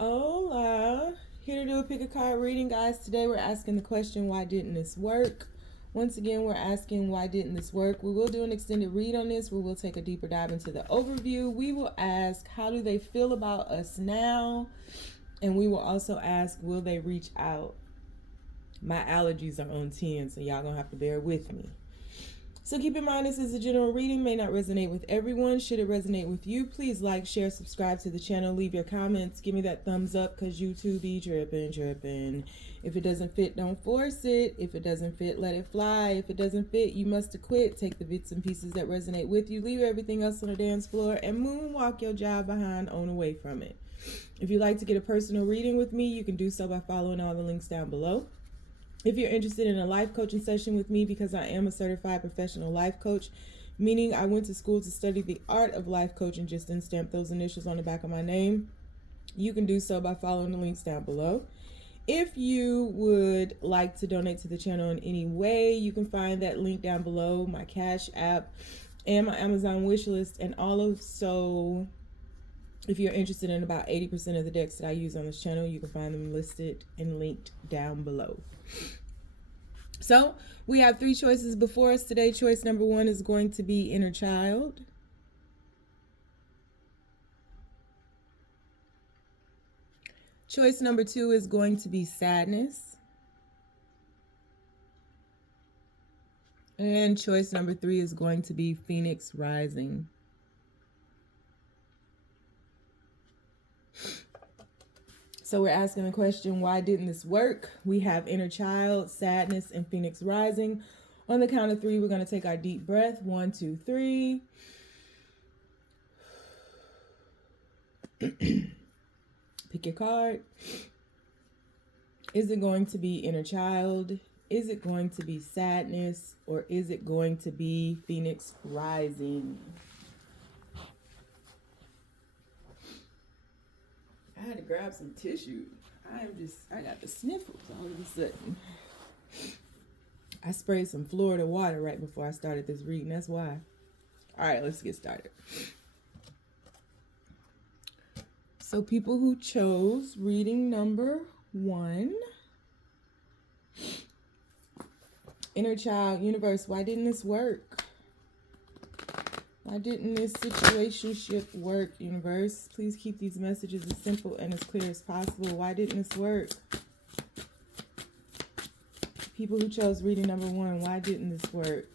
Hola. Here to do a pick a card reading, guys. Today we're asking the question, why didn't this work? Once again, we're asking, why didn't this work? We will do an extended read on this. We will take a deeper dive into the overview. We will ask, how do they feel about us now? And we will also ask, will they reach out? My allergies are on 10, so y'all gonna have to bear with me. So keep in mind, this is a general reading, may not resonate with everyone. Should it resonate with you, please like, share, subscribe to the channel, leave your comments, give me that thumbs up, because YouTube be tripping. If it doesn't fit, don't force it. If it doesn't fit, let it fly. If it doesn't fit, you must acquit. Take the bits and pieces that resonate with you, leave everything else on the dance floor, and moonwalk your job behind on away from it. If you'd like to get a personal reading with me, you can do so by following all the links down below. If you're interested in a life coaching session with me, because I am a certified professional life coach, meaning I went to school to study the art of life coaching, just didn't stamp those initials on the back of my name, you can do so by following the links down below. If you would like to donate to the channel in any way, you can find that link down below, my Cash App and my Amazon wish list. And also, if you're interested in about 80% of the decks that I use on this channel, you can find them listed and linked down below. So we have 3 choices before us today. Choice number 1 is going to be inner child. Choice number 2 is going to be sadness. And choice number 3 is going to be Phoenix rising. So we're asking the question, why didn't this work? We have inner child, sadness, and Phoenix rising. On the count of 3, we're going to take our deep breath. 1, 2, 3. Pick your card. Is it going to be inner child? Is it going to be sadness? Or is it going to be Phoenix rising? I had to grab some tissue. I got the sniffles all of a sudden. I sprayed some Florida water right before I started this reading. That's why. All right, let's get started. So people who chose reading number 1. Inner child, universe, why didn't this work? Why didn't this situationship work, universe? Please keep these messages as simple and as clear as possible. Why didn't this work? People who chose reading number 1, why didn't this work?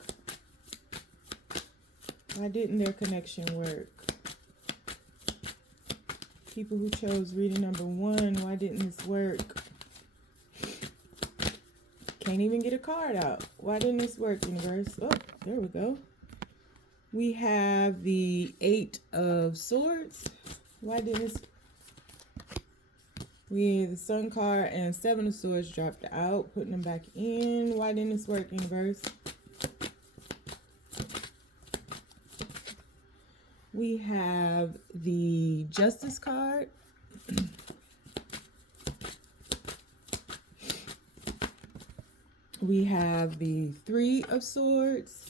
Why didn't their connection work? People who chose reading number 1, why didn't this work? Can't even get a card out. Why didn't this work, universe? Oh, there we go. We have the 8 of Swords. Why didn't this? We have the Sun card and 7 of Swords dropped out. Putting them back in. Why didn't this work, universe? We have the Justice card. We have the 3 of Swords.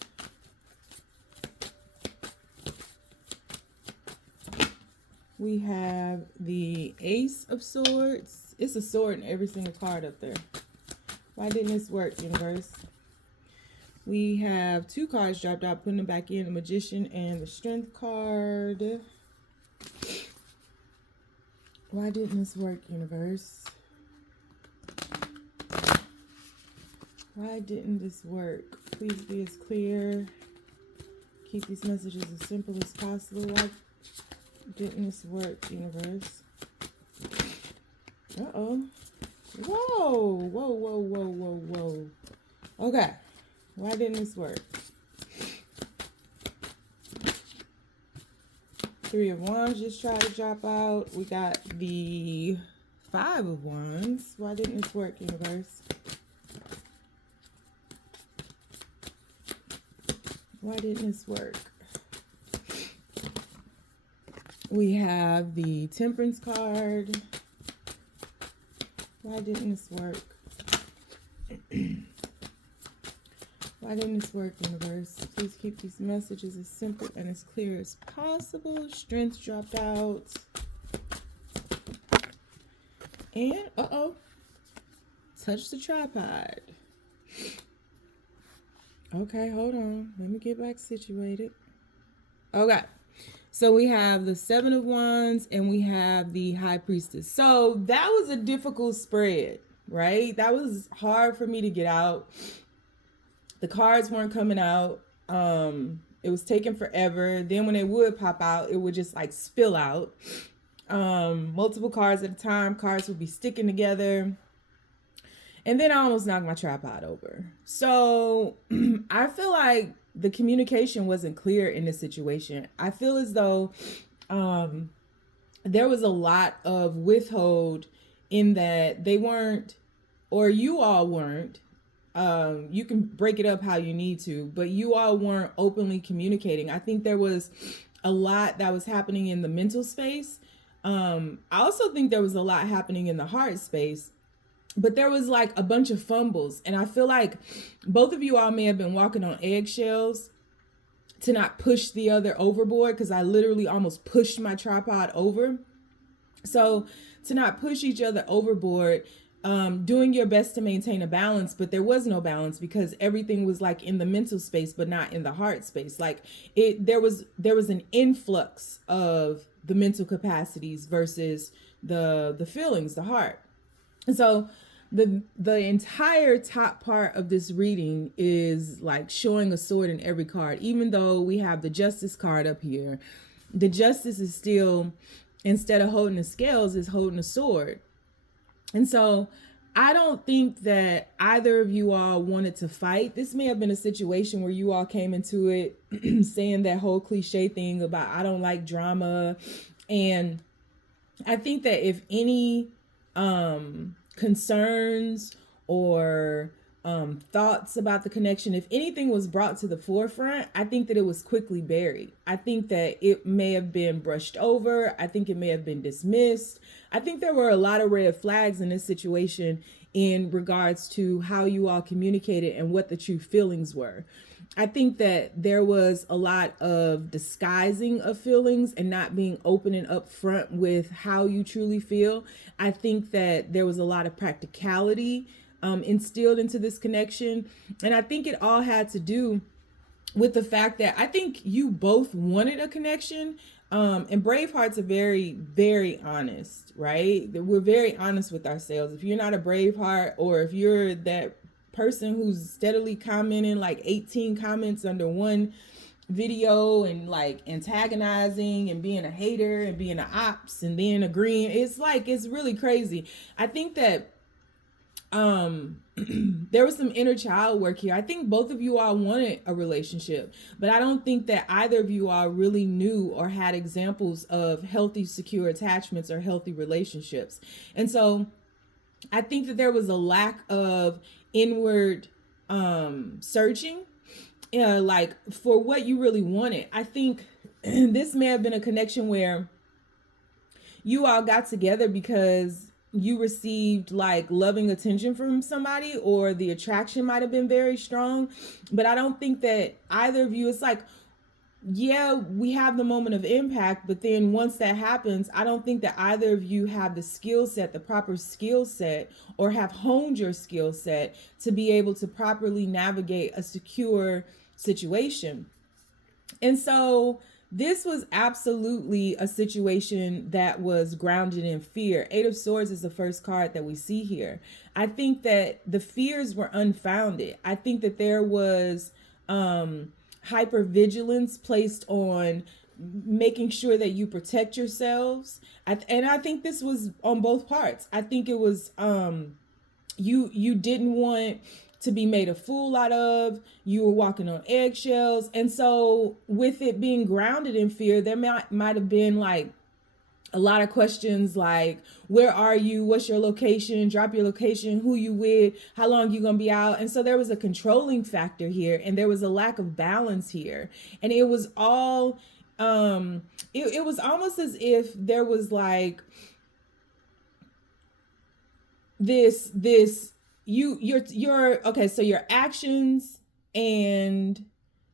We have the Ace of Swords. It's a sword in every single card up there. Why didn't this work, universe? We have 2 cards dropped out, putting them back in, the Magician and the Strength card. Why didn't this work, universe? Why didn't this work? Please be as clear. Keep these messages as simple as possible. Why didn't this work, universe? Uh-oh. Whoa. Whoa. Okay. Why didn't this work? 3 of Wands just tried to drop out. We got the 5 of Wands. Why didn't this work, universe? Why didn't this work? We have the Temperance card. Why didn't this work? Why didn't this work, universe? Please keep these messages as simple and as clear as possible. Strength dropped out. And touch the tripod. Okay, hold on. Let me get back situated. Okay. So we have the Seven of Wands and we have the High Priestess. So that was a difficult spread, right? That was hard for me to get out. The cards weren't coming out. It was taking forever. Then when they would pop out, it would just like spill out. Multiple cards at a time. Cards would be sticking together. And then I almost knocked my tripod over. So I feel like the communication wasn't clear in this situation. I feel as though there was a lot of withhold in that they weren't, or you all weren't, you can break it up how you need to, but you all weren't openly communicating. I think there was a lot that was happening in the mental space. I also think there was a lot happening in the heart space. But there was like a bunch of fumbles. And I feel like both of you all may have been walking on eggshells to not push the other overboard, because I literally almost pushed my tripod over. So to not push each other overboard, doing your best to maintain a balance, but there was no balance because everything was like in the mental space, but not in the heart space. Like there was an influx of the mental capacities versus the feelings, the heart. So the entire top part of this reading is like showing a sword in every card. Even though we have the Justice card up here, the Justice is still, instead of holding the scales, is holding a sword. And so I don't think that either of you all wanted to fight. This may have been a situation where you all came into it saying that whole cliche thing about I don't like drama. And I think that if any concerns or thoughts about the connection, if anything was brought to the forefront, I think that it was quickly buried. I think that it may have been brushed over. I think it may have been dismissed. I think there were a lot of red flags in this situation in regards to how you all communicated and what the true feelings were. I think that there was a lot of disguising of feelings and not being open and upfront with how you truly feel. I think that there was a lot of practicality instilled into this connection. And I think it all had to do with the fact that I think you both wanted a connection. And Bravehearts are very, very honest, right? We're very honest with ourselves. If you're not a Braveheart, or if you're that person who's steadily commenting like 18 comments under one video and like antagonizing and being a hater and being an ops and then agreeing, it's like, it's really crazy. I think that there was some inner child work here. I think both of you all wanted a relationship, but I don't think that either of you all really knew or had examples of healthy, secure attachments or healthy relationships. And so I think that there was a lack of inward searching, like for what you really wanted. I think this may have been a connection where you all got together because you received like loving attention from somebody, or the attraction might have been very strong. But I don't think that either of you, it's like, yeah, we have the moment of impact, but then once that happens, I don't think that either of you have the skill set, the proper skill set, or have honed your skill set to be able to properly navigate a secure situation. And so this was absolutely a situation that was grounded in fear. Eight of Swords is the first card that we see here. I think that the fears were unfounded. I think that there was hypervigilance placed on making sure that you protect yourselves. And I think this was on both parts. I think it was you didn't want to be made a fool out of. You were walking on eggshells. And so with it being grounded in fear, there might have been like a lot of questions like, where are you? What's your location? Drop your location. Who you with? How long you gonna be out? And so there was a controlling factor here, and there was a lack of balance here. And it was all, it was almost as if there was like your okay, so your actions and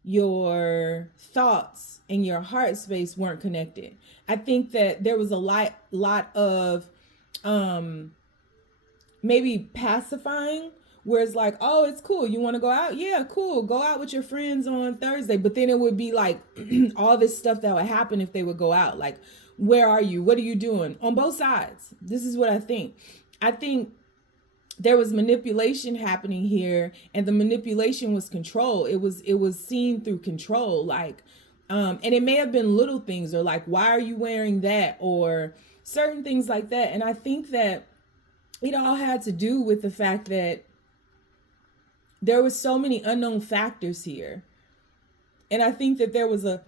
your thoughts and your heart space weren't connected. I think that there was a lot of maybe pacifying, where it's like, oh, it's cool, you want to go out, yeah, cool, go out with your friends on Thursday. But then it would be like all this stuff that would happen if they would go out, like, where are you, what are you doing, on both sides. This is what I think there was manipulation happening here, and the manipulation was control. It was seen through control, like, and it may have been little things, or like, why are you wearing that, or certain things like that. And I think that it all had to do with the fact that there was so many unknown factors here. And I think that there was a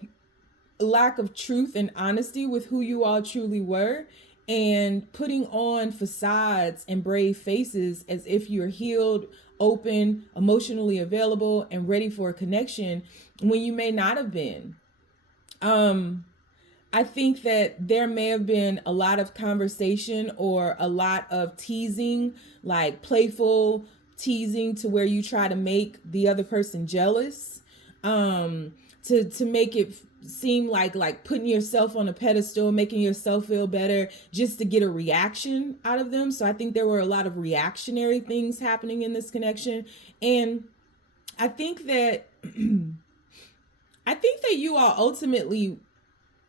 lack of truth and honesty with who you all truly were, and putting on facades and brave faces as if you're healed, open, emotionally available, and ready for a connection when you may not have been. I think that there may have been a lot of conversation or a lot of teasing, like playful teasing, to where you try to make the other person jealous, to make it seem like putting yourself on a pedestal, making yourself feel better just to get a reaction out of them. So I think there were a lot of reactionary things happening in this connection. And I think that you all ultimately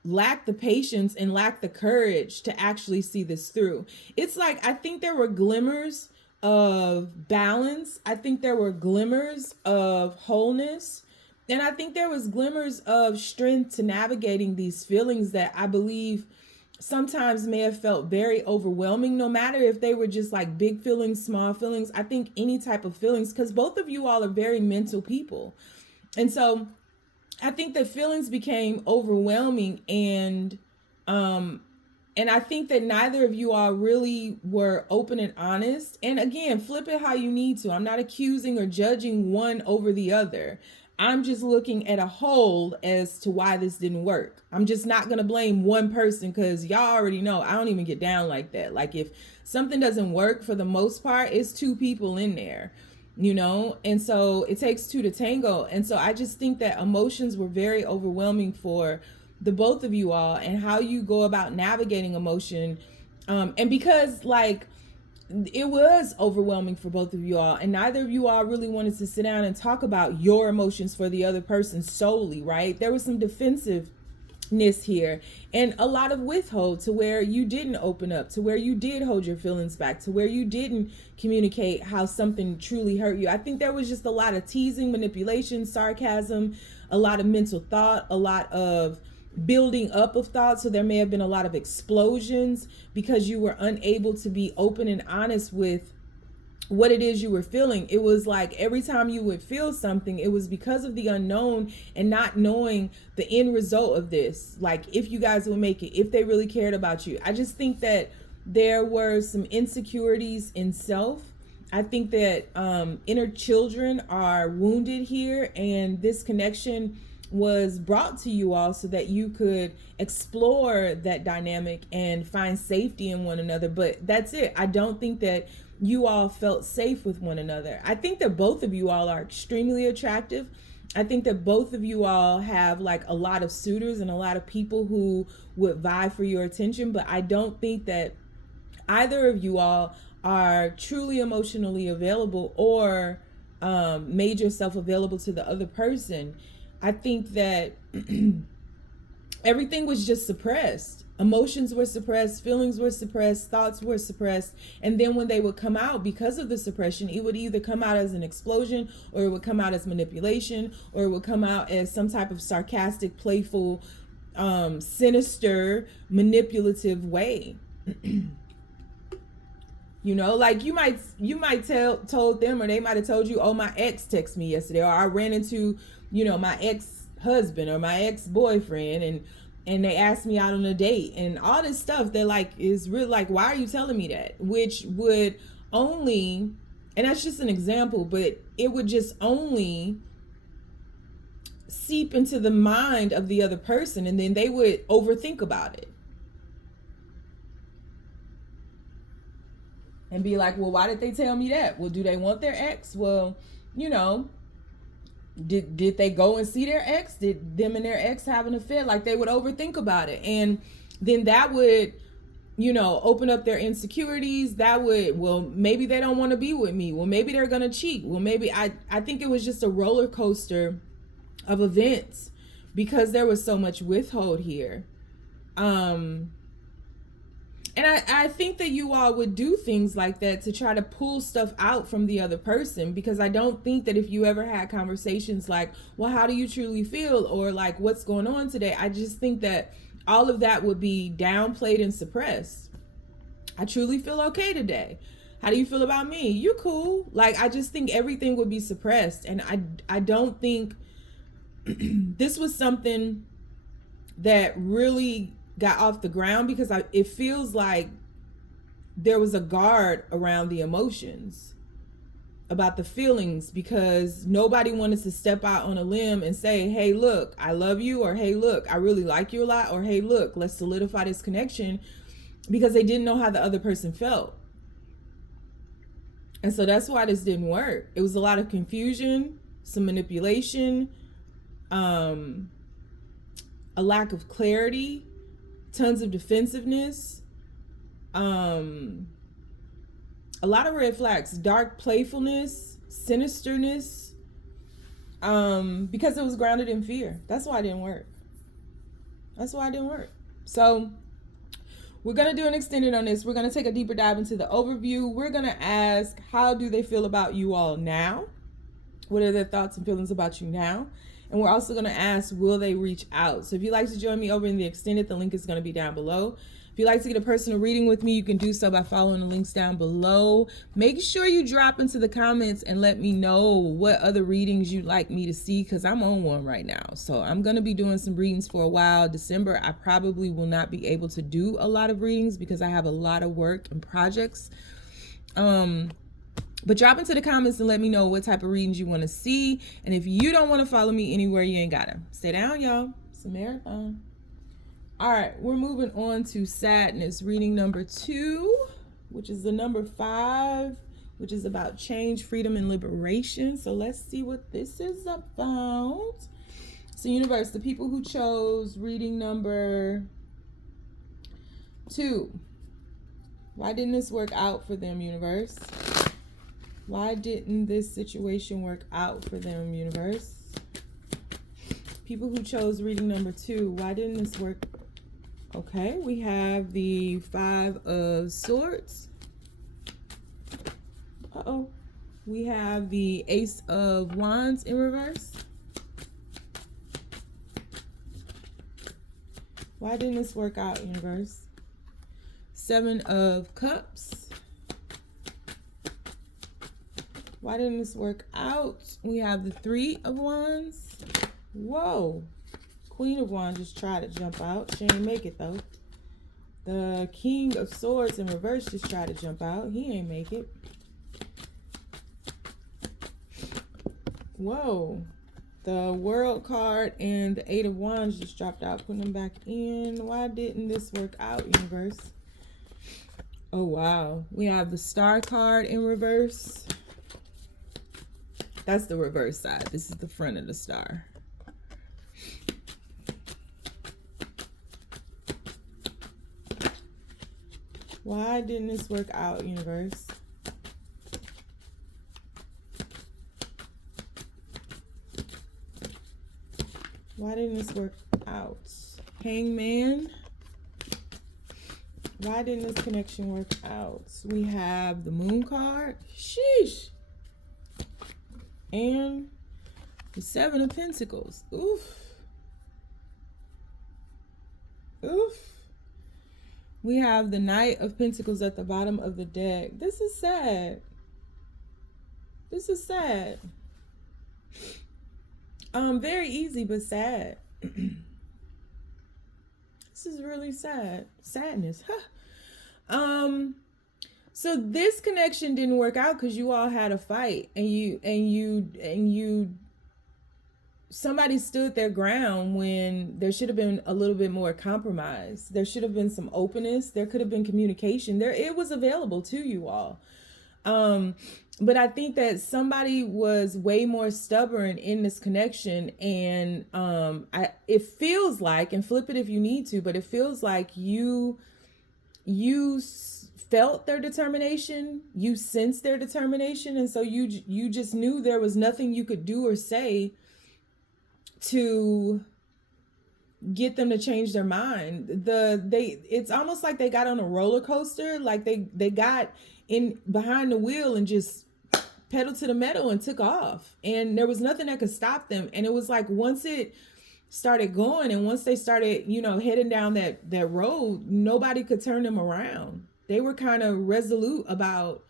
lack the patience and lack the courage to actually see this through. It's like, I think there were glimmers of balance. I think there were glimmers of wholeness. And I think there was glimmers of strength to navigating these feelings that I believe sometimes may have felt very overwhelming, no matter if they were just like big feelings, small feelings. I think any type of feelings, because both of you all are very mental people. And so I think the feelings became overwhelming, and I think that neither of you all really were open and honest. And again, flip it how you need to. I'm not accusing or judging one over the other. I'm just looking at a whole as to why this didn't work. I'm just not going to blame one person, because y'all already know I don't even get down like that. Like, if something doesn't work, for the most part, it's two people in there, you know? And so it takes two to tango. And so I just think that emotions were very overwhelming for the both of you all, and how you go about navigating emotion. And because like it was overwhelming for both of you all, and neither of you all really wanted to sit down and talk about your emotions for the other person solely, right? There was some defensiveness here, and a lot of withhold, to where you didn't open up, to where you did hold your feelings back, to where you didn't communicate how something truly hurt you. I think there was just a lot of teasing, manipulation, sarcasm, a lot of mental thought, a lot of building up of thoughts. So there may have been a lot of explosions because you were unable to be open and honest with what it is you were feeling. It was like every time you would feel something, it was because of the unknown and not knowing the end result of this, like if you guys would make it, if they really cared about you. I just think that there were some insecurities in self. I think that inner children are wounded here, and this connection was brought to you all so that you could explore that dynamic and find safety in one another. But that's it. I don't think that you all felt safe with one another. I think that both of you all are extremely attractive. I think that both of you all have like a lot of suitors and a lot of people who would vie for your attention. But I don't think that either of you all are truly emotionally available or made yourself available to the other person. I think that everything was just suppressed. Emotions were suppressed, feelings were suppressed, thoughts were suppressed. And then when they would come out because of the suppression, it would either come out as an explosion, or it would come out as manipulation, or it would come out as some type of sarcastic, playful, sinister, manipulative way. You know, like you might told them, or they might have told you, oh, my ex texted me yesterday, or I ran into, you know, my ex-husband or my ex-boyfriend, and they asked me out on a date, and all this stuff that like is really like, why are you telling me that? Which would only, and that's just an example, but it would just only seep into the mind of the other person, and then they would overthink about it and be like, well, why did they tell me that? Well, do they want their ex? Well, you know, did they go and see their ex? Did them and their ex have an affair? Like, they would overthink about it. And then that would, open up their insecurities, that would, well, maybe they don't want to be with me. Well, maybe they're going to cheat. Well, maybe I think it was just a roller coaster of events because there was so much withhold here. And I think that you all would do things like that to try to pull stuff out from the other person, because I don't think that if you ever had conversations like, well, how do you truly feel? Or like, what's going on today? I just think that all of that would be downplayed and suppressed. I truly feel okay today. How do you feel about me? You cool. Like, I just think everything would be suppressed. And I don't think this was something that really got off the ground, because it feels like there was a guard around the emotions about the feelings, because nobody wanted to step out on a limb and say, hey, look, I love you, or hey, look, I really like you a lot, or hey, look, let's solidify this connection, because they didn't know how the other person felt. And so that's why this didn't work. It was a lot of confusion, some manipulation, a lack of clarity, tons of defensiveness, a lot of red flags, dark playfulness, sinisterness, because it was grounded in fear. That's why it didn't work. So we're going to do an extended on this. We're going to take a deeper dive into the overview. We're going to ask, how do they feel about you all now? What are their thoughts and feelings about you now? And we're also going to ask, will they reach out? So if you'd like to join me over in the extended, the link is going to be down below. If you'd like to get a personal reading with me, you can do so by following the links down below. Make sure you drop into the comments and let me know what other readings you'd like me to see, because I'm on one right now. So I'm going to be doing some readings for a while. December, I probably will not be able to do a lot of readings because I have a lot of work and projects. But drop into the comments and let me know what type of readings you want to see. And if you don't want to follow me anywhere, you ain't gotta. Stay down, y'all. It's a marathon. All right, we're moving on to sadness. Reading number 2, which is the number 5, which is about change, freedom, and liberation. So let's see what this is about. So universe, the people who chose reading number 2, why didn't this work out for them, universe? Why didn't this situation work out for them, universe? People who chose reading number 2, why didn't this work? Okay, we have the 5 of Swords. Uh-oh. We have the Ace of Wands in reverse. Why didn't this work out, universe? 7 of Cups. Why didn't this work out? We have the 3 of Wands. Whoa. Queen of Wands just tried to jump out. She ain't make it though. The King of Swords in reverse just tried to jump out. He ain't make it. Whoa. The World card and the 8 of Wands just dropped out. Putting them back in. Why didn't this work out, universe? Oh, wow. We have the Star card in reverse. That's the reverse side. This is the front of the star. Why didn't this work out, universe? Why didn't this work out? Hangman. Why didn't this connection work out? We have the Moon card. Sheesh. And the 7 of Pentacles. Oof. Oof. We have the Knight of Pentacles at the bottom of the deck. This is sad. This is sad. Very easy, but sad. This is really sad. Sadness. Huh. So this connection didn't work out because you all had a fight, and somebody stood their ground when there should have been a little bit more compromise. There should have been some openness. There could have been communication. It was available to you all. But I think that somebody was way more stubborn in this connection, and it feels like, and flip it if you need to, but it feels like you you felt their determination, you sensed their determination, and so you just knew there was nothing you could do or say to get them to change their mind. It's almost like they got on a roller coaster, like they got in behind the wheel and just pedal to the metal and took off, and there was nothing that could stop them. And it was like once it started going, and once they started heading down that road, nobody could turn them around. They were kind of resolute about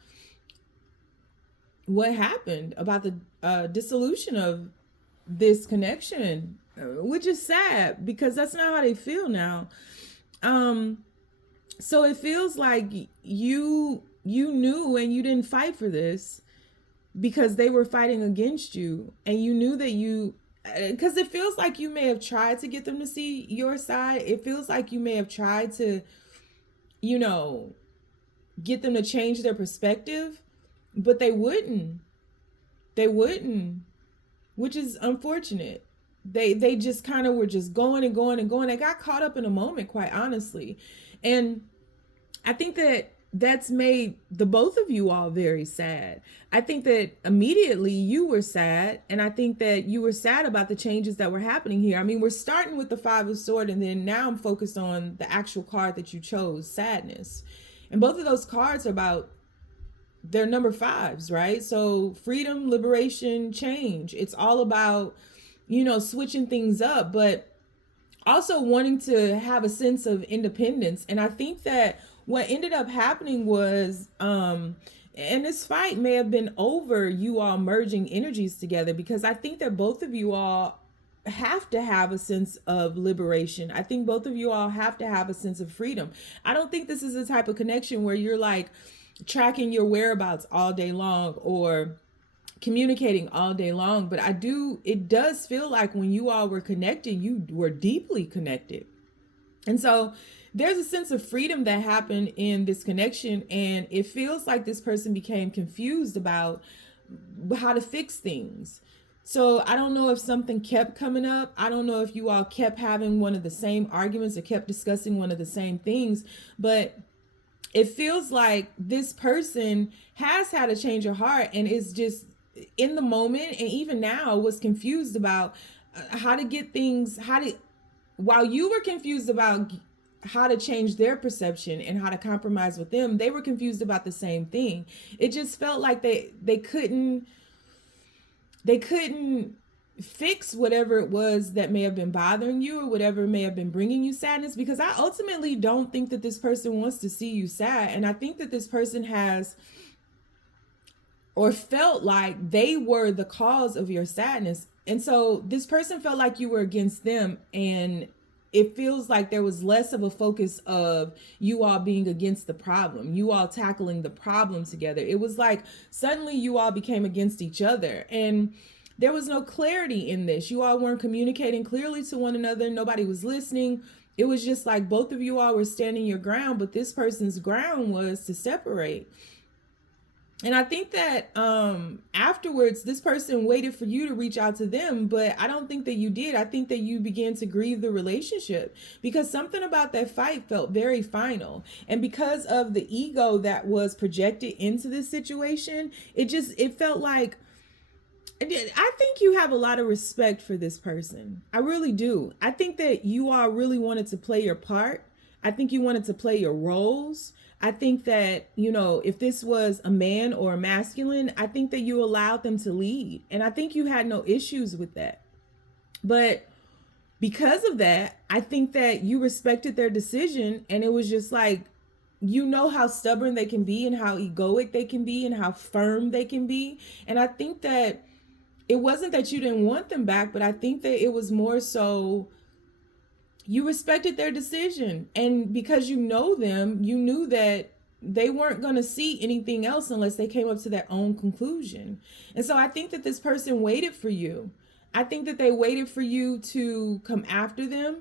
what happened, about the dissolution of this connection, which is sad because that's not how they feel now. So it feels like you knew and you didn't fight for this because they were fighting against you, and you knew that because it feels like you may have tried to get them to see your side. It feels like you may have tried to, get them to change their perspective, but they wouldn't, which is unfortunate. They just kind of were just going and going and going. They got caught up in a moment, quite honestly. And I think that that's made the both of you all very sad. I think that immediately you were sad, and I think that you were sad about the changes that were happening here. I mean, we're starting with the Five of Swords, and then now I'm focused on the actual card that you chose, sadness. And both of those cards are about, they're number fives, right? So freedom, liberation, change. It's all about, switching things up, but also wanting to have a sense of independence. And I think that what ended up happening was, and this fight may have been over you all merging energies together, because I think that both of you all have to have a sense of liberation. I think both of you all have to have a sense of freedom. I don't think this is the type of connection where you're like tracking your whereabouts all day long or communicating all day long, but it does feel like when you all were connected, you were deeply connected. And so there's a sense of freedom that happened in this connection, and it feels like this person became confused about how to fix things. So I don't know if something kept coming up. I don't know if you all kept having one of the same arguments or kept discussing one of the same things, but it feels like this person has had a change of heart and is just in the moment, and even now was confused about how to get things, while you were confused about how to change their perception and how to compromise with them, they were confused about the same thing. It just felt like they couldn't fix whatever it was that may have been bothering you or whatever may have been bringing you sadness, because I ultimately don't think that this person wants to see you sad. And I think that this person has or felt like they were the cause of your sadness. And so this person felt like you were against them, and it feels like there was less of a focus of you all being against the problem, you all tackling the problem together. It was like suddenly you all became against each other, and there was no clarity in this. You all weren't communicating clearly to one another. Nobody was listening. It was just like both of you all were standing your ground, but this person's ground was to separate. And I think that afterwards, this person waited for you to reach out to them, but I don't think that you did. I think that you began to grieve the relationship because something about that fight felt very final. And because of the ego that was projected into this situation, it felt like, I think you have a lot of respect for this person. I really do. I think that you all really wanted to play your part. I think you wanted to play your roles. I think that, if this was a man or a masculine, I think that you allowed them to lead. And I think you had no issues with that. But because of that, I think that you respected their decision. And it was just like, how stubborn they can be and how egoic they can be and how firm they can be. And I think that it wasn't that you didn't want them back, but I think that it was more so you respected their decision. And because you know them, you knew that they weren't going to see anything else unless they came up to their own conclusion. And so I think that this person waited for you. I think that they waited for you to come after them.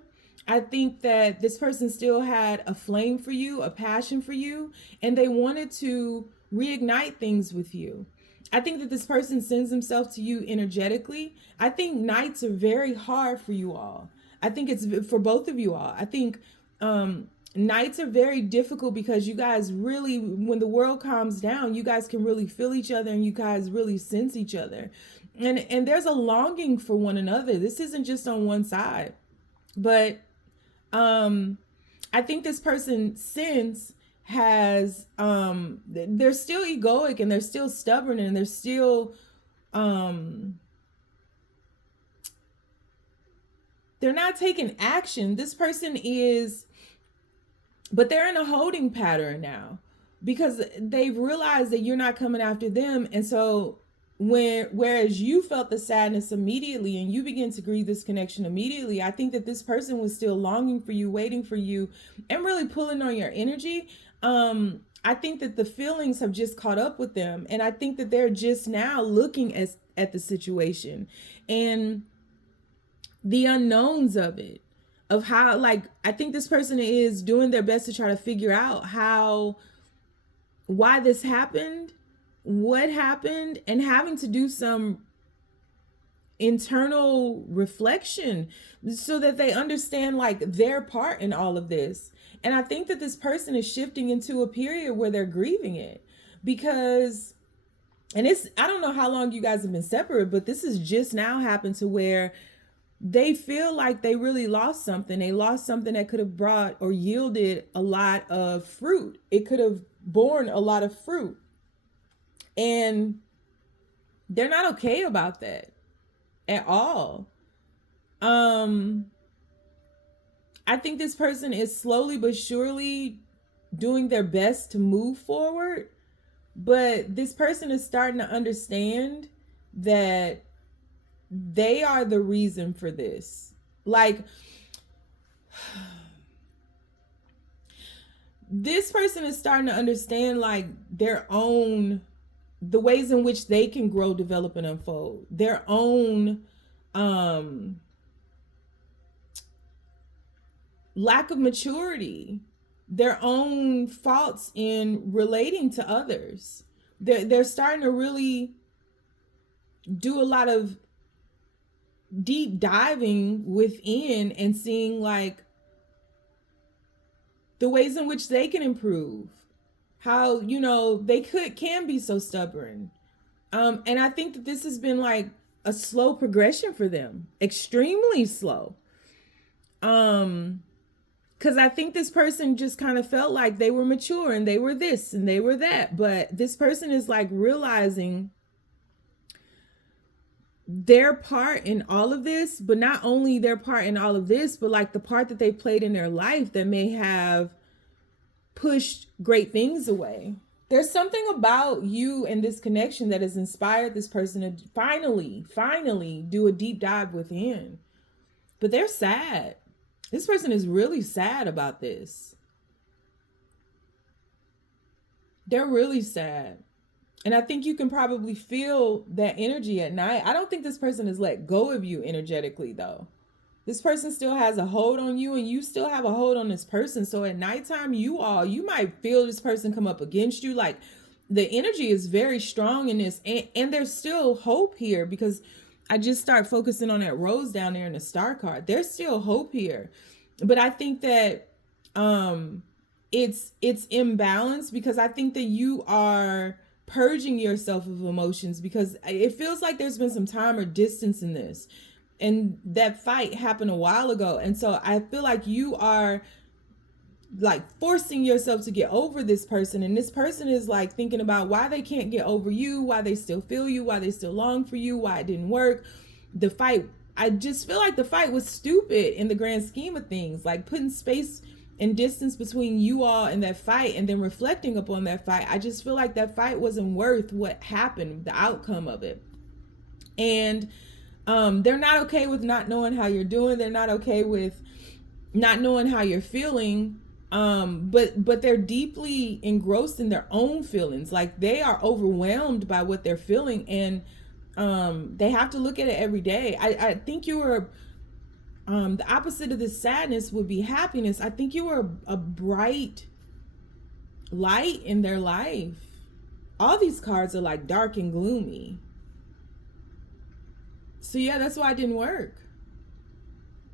I think that this person still had a flame for you, a passion for you, and they wanted to reignite things with you. I think that this person sends himself to you energetically. I think nights are very hard for you all. I think it's for both of you all. I think nights are very difficult because you guys really, when the world calms down, you guys can really feel each other and you guys really sense each other. And there's a longing for one another. This isn't just on one side. But I think this person since has they're still egoic and they're still stubborn and they're still they're not taking action. This person is, but they're in a holding pattern now because they've realized that you're not coming after them. And so whereas you felt the sadness immediately and you begin to grieve this connection immediately, I think that this person was still longing for you, waiting for you, and really pulling on your energy. I think that the feelings have just caught up with them. And I think that they're just now looking at the situation and the unknowns of it, of how, like, I think this person is doing their best to try to figure out why this happened, what happened, and having to do some internal reflection so that they understand like their part in all of this. And I think that this person is shifting into a period where they're grieving it because, and it's, I don't know how long you guys have been separate, but this has just now happened to where they feel like they really lost something. They lost something that could have brought or yielded a lot of fruit. It could have borne a lot of fruit. And they're not okay about that at all. I think this person is slowly but surely doing their best to move forward. But this person is starting to understand that they are the reason for this. Like, this person is starting to understand like their own, the ways in which they can grow, develop, and unfold. Their own lack of maturity, their own faults in relating to others. They're starting to really do a lot of deep diving within and seeing like the ways in which they can improve, how, you know, they can be so stubborn. And I think that this has been like a slow progression for them, extremely slow. Because I think this person just kind of felt like they were mature and they were this and they were that. But this person is like realizing their part in all of this, but not only their part in all of this, but like the part that they played in their life that may have pushed great things away. There's something about you and this connection that has inspired this person to finally do a deep dive within. But they're sad. This person is really sad about this. They're really sad. And I think you can probably feel that energy at night. I don't think this person has let go of you energetically, though. This person still has a hold on you and you still have a hold on this person. So at nighttime, you might feel this person come up against you. Like the energy is very strong in this. And there's still hope here because I just start focusing on that rose down there in the star card. There's still hope here. But I think that it's imbalanced because I think that you are purging yourself of emotions because it feels like there's been some time or distance in this. And that fight happened a while ago. And so I feel like you are like forcing yourself to get over this person. And this person is like thinking about why they can't get over you, why they still feel you, why they still long for you, why it didn't work. The fight, I just feel like the fight was stupid in the grand scheme of things, like putting space and distance between you all and that fight and then reflecting upon that fight. I just feel like that fight wasn't worth what happened, the outcome of it. And they're not okay with not knowing how you're doing. They're not okay with not knowing how you're feeling. But they're deeply engrossed in their own feelings. Like they are overwhelmed by what they're feeling, and they have to look at it every day. I think you were the opposite of this sadness would be happiness. I think you were a bright light in their life. All these cards are like dark and gloomy. So yeah, that's why it didn't work.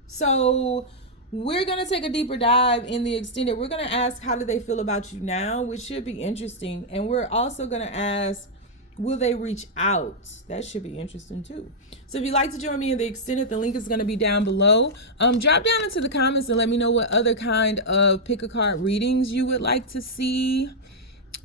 So We're going to take a deeper dive in the extended. We're going to ask, how do they feel about you now, which should be interesting. And we're also going to ask, will they reach out? That should be interesting too. So if you'd like to join me in the extended, the link is going to be down below. Drop down into the comments and let me know what other kind of pick a card readings you would like to see.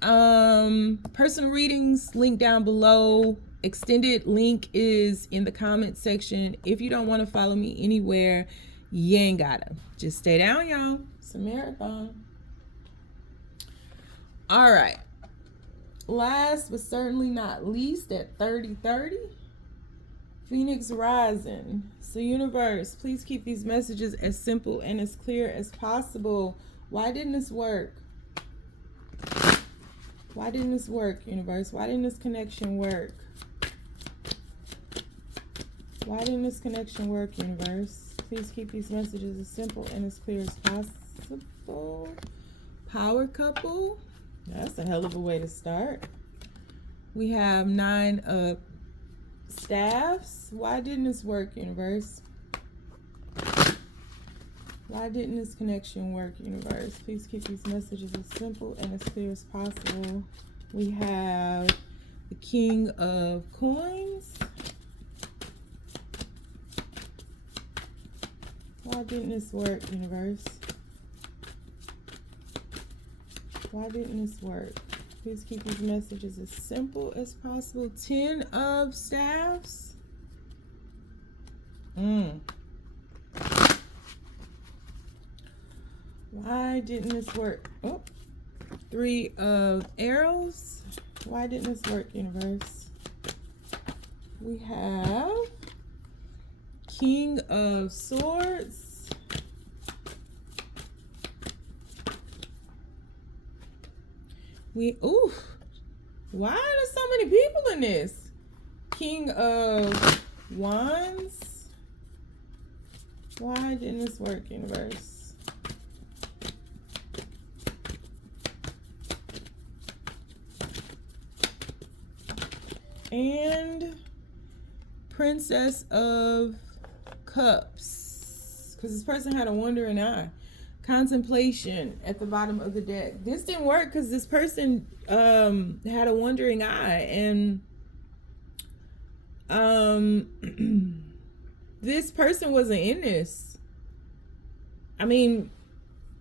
Personal readings, link down below. Extended link is in the comment section. If you don't want to follow me anywhere, you ain't gotta. Just stay down, y'all. It's a marathon. All right. Last but certainly not least, at 30:30, Phoenix rising. So universe, please keep these messages as simple and as clear as possible. Why didn't this work? Why didn't this work, universe? Why didn't this connection work? Why didn't this connection work, universe? Please keep these messages as simple and as clear as possible. Power couple. That's a hell of a way to start. We have 9 of staffs. Why didn't this work, universe? Why didn't this connection work, universe? Please keep these messages as simple and as clear as possible. We have the King of Coins. Why didn't this work, universe? Why didn't this work? Please keep these messages as simple as possible. 10 of staffs. Why didn't this work? Oh, 3 of arrows. Why didn't this work, universe? We have King of Swords. Why are there so many people in this? King of Wands. Why didn't this work, universe? And Princess of Cups, because this person had a wandering eye. Contemplation at the bottom of the deck. This didn't work because this person had a wandering eye, and this person wasn't in this. I mean,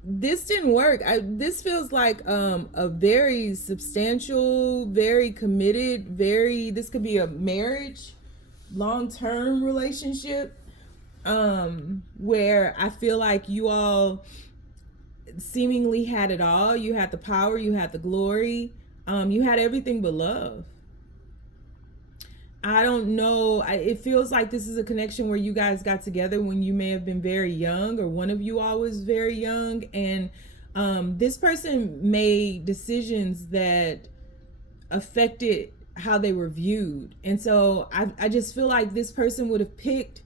this didn't work. This feels like a very substantial, very committed, this could be a marriage, long-term relationship, where I feel like you all seemingly had it all. You had the power, you had the glory, you had everything but love. I don't know. It feels like this is a connection where you guys got together when you may have been very young, or one of you all was very young, and this person made decisions that affected how they were viewed. And so I just feel like this person would have picked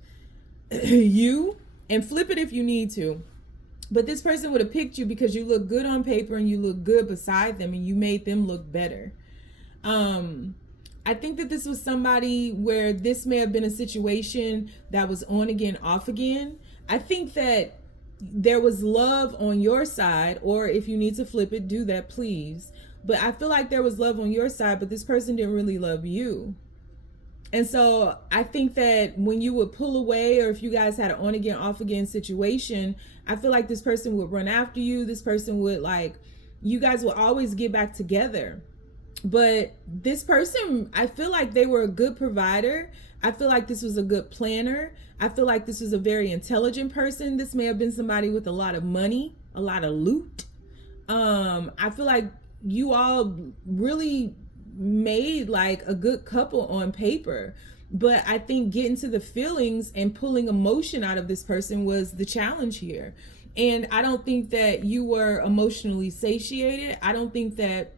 you, and flip it if you need to, but this person would have picked you because you look good on paper and you look good beside them and you made them look better. I think that this was somebody where this may have been a situation that was on again, off again. I think that there was love on your side, or if you need to flip it, do that, please. But I feel like there was love on your side, but this person didn't really love you. And so I think that when you would pull away, or if you guys had an on again, off again situation, I feel like this person would run after you. This person would, you guys will always get back together. But this person, I feel like they were a good provider. I feel like this was a good planner. I feel like this was a very intelligent person. This may have been somebody with a lot of money, a lot of loot. I feel like you all really made a good couple on paper. But I think getting to the feelings and pulling emotion out of this person was the challenge here. And I don't think that you were emotionally satiated. I don't think that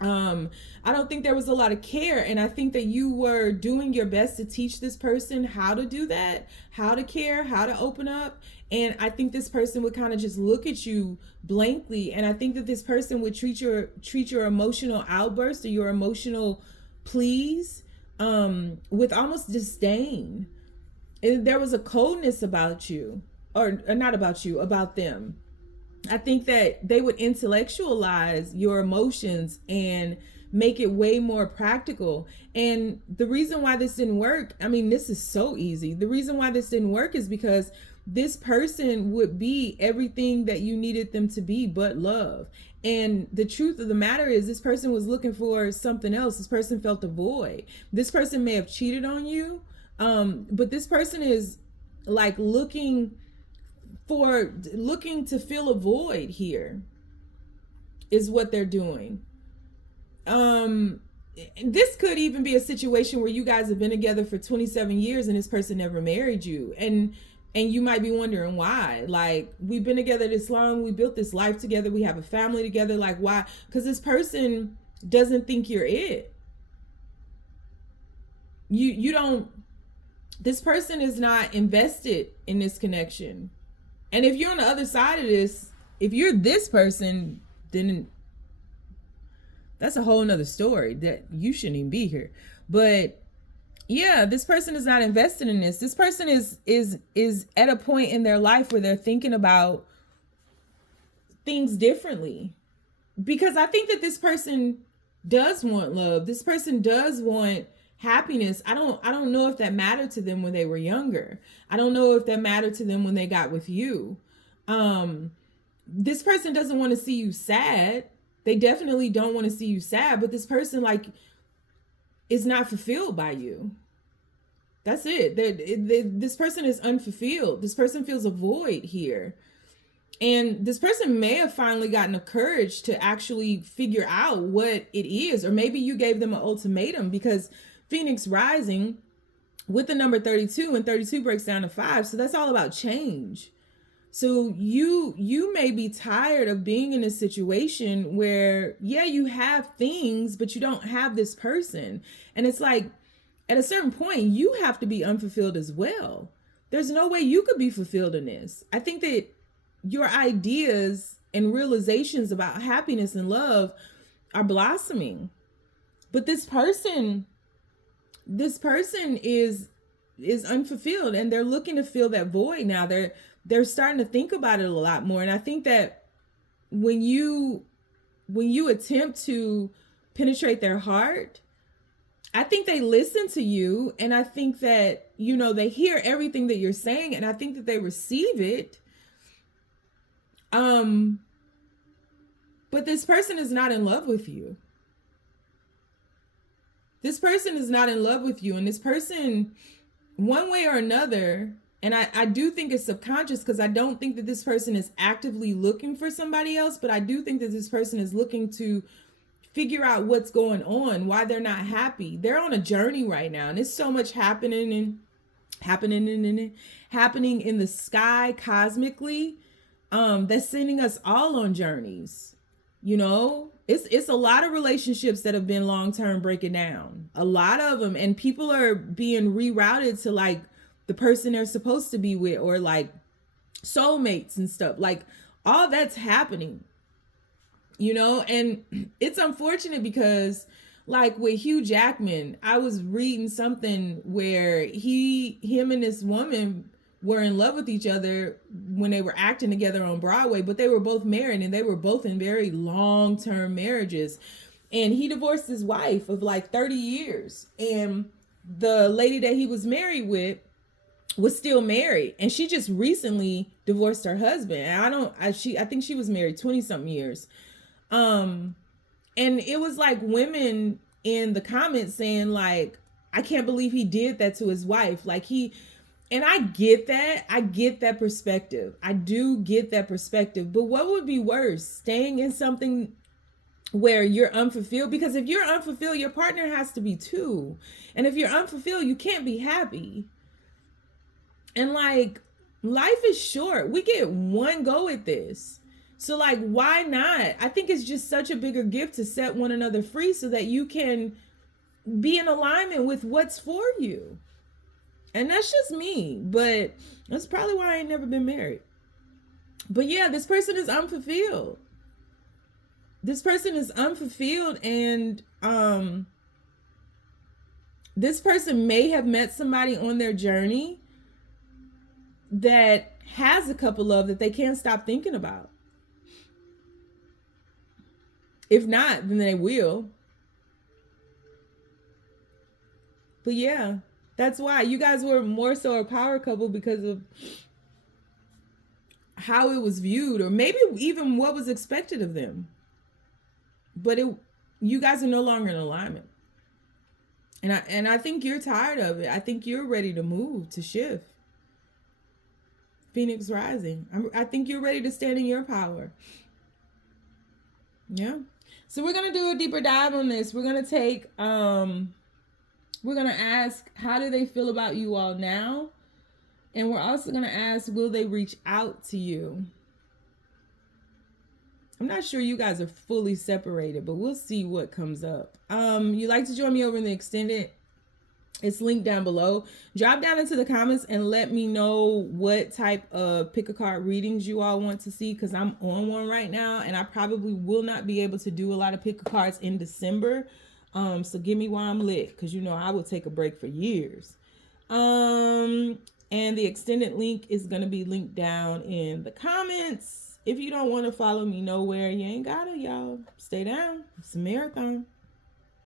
there was a lot of care, and I think that you were doing your best to teach this person how to do that, how to care, how to open up. And I think this person would kind of just look at you blankly, and I think that this person would treat your emotional outburst or your emotional pleas with almost disdain. And there was a coldness about you. or not about you, about them. I think that they would intellectualize your emotions and make it way more practical. And the reason why this didn't work, I mean, this is so easy. The reason why this didn't work is because this person would be everything that you needed them to be but love. And the truth of the matter is, this person was looking for something else. This person felt a void. This person may have cheated on you, but this person is like looking to fill a void here, is what they're doing. This could even be a situation where you guys have been together for 27 years and this person never married you, and you might be wondering why. Like, we've been together this long, we built this life together, we have a family together, like why? Because this person doesn't think you're it. You don't, this person is not invested in this connection. And if you're on the other side of this, if you're this person, then that's a whole nother story that you shouldn't even be here. But yeah, this person is not invested in this. This person is at a point in their life where they're thinking about things differently. Because I think that this person does want love. This person does want happiness. I don't know if that mattered to them when they were younger. I don't know if that mattered to them when they got with you. This person doesn't want to see you sad. They definitely don't want to see you sad, but this person like is not fulfilled by you. That's it. This person is unfulfilled. This person feels a void here. And this person may have finally gotten the courage to actually figure out what it is. Or maybe you gave them an ultimatum, because Phoenix rising with the number 32, and 32 breaks down to 5. So that's all about change. So you may be tired of being in a situation where, yeah, you have things, but you don't have this person. And it's like, at a certain point, you have to be unfulfilled as well. There's no way you could be fulfilled in this. I think that your ideas and realizations about happiness and love are blossoming. But this person is unfulfilled, and they're looking to fill that void now. They're starting to think about it a lot more. And I think that when you attempt to penetrate their heart, I think they listen to you, and I think that, you know, they hear everything that you're saying, and I think that they receive it. But this person is not in love with you. This person is not in love with you, and this person, one way or another, and I do think it's subconscious, because I don't think that this person is actively looking for somebody else, but I do think that this person is looking to figure out what's going on, why they're not happy. They're on a journey right now, and there's so much happening in the sky cosmically, that's sending us all on journeys. You know, it's a lot of relationships that have been long-term breaking down, a lot of them, and people are being rerouted to like the person they're supposed to be with, or like soulmates and stuff. Like, all that's happening, you know. And it's unfortunate because, like with Hugh Jackman, I was reading something where him and this woman were in love with each other when they were acting together on Broadway, but they were both married, and they were both in very long-term marriages. And he divorced his wife of like 30 years. And the lady that he was married with was still married, and she just recently divorced her husband. And I think she was married 20 something years. And it was like women in the comments saying like, I can't believe he did that to his wife. Like, and I get that perspective. I do get that perspective. But what would be worse? Staying in something where you're unfulfilled? Because if you're unfulfilled, your partner has to be too. And if you're unfulfilled, you can't be happy. And like, life is short. We get one go at this. So like, why not? I think it's just such a bigger gift to set one another free so that you can be in alignment with what's for you. And that's just me, but that's probably why I ain't never been married. But yeah, this person is unfulfilled. This person is unfulfilled, and this person may have met somebody on their journey that has a couple of that they can't stop thinking about. If not, then they will. But yeah, that's why you guys were more so a power couple, because of how it was viewed, or maybe even what was expected of them. But you guys are no longer in alignment. And I think you're tired of it. I think you're ready to move, to shift. Phoenix rising. I think you're ready to stand in your power. Yeah. So we're going to do a deeper dive on this. We're going to take, we're going to ask, how do they feel about you all now? And we're also going to ask, will they reach out to you? I'm not sure you guys are fully separated, but we'll see what comes up. You'd like to join me over in the extended? It's linked down below. Drop down into the comments and let me know what type of pick a card readings you all want to see, because I'm on one right now and I probably will not be able to do a lot of pick a cards in December. So give me while I'm lit, because you know I will take a break for years. And the extended link is going to be linked down in the comments. If you don't want to follow me nowhere, you ain't gotta, y'all. Stay down. It's a marathon.